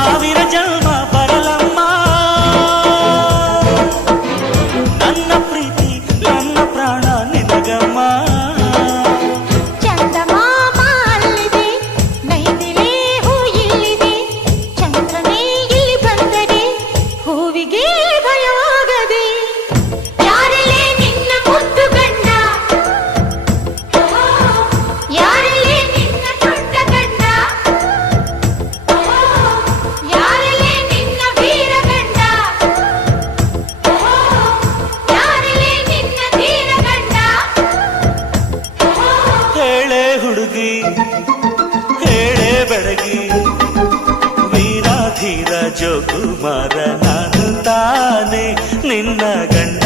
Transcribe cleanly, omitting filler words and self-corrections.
ಸಾವಿರ ಜನ್ಮ ಬರಲಮ್ಮ ನನ್ನ ಪ್ರೀತಿ ನನ್ನ ಪ್ರಾಣ ನಿನಗಮ್ಮ ಹುಡುಗಿ ಹೇಳೆ ಬೆಳಗಿ ವೀರಾಧೀರ ಜೋಕುಮಾರ ನಾನು ತಾನೆ ನಿನ್ನ ಗಂಡ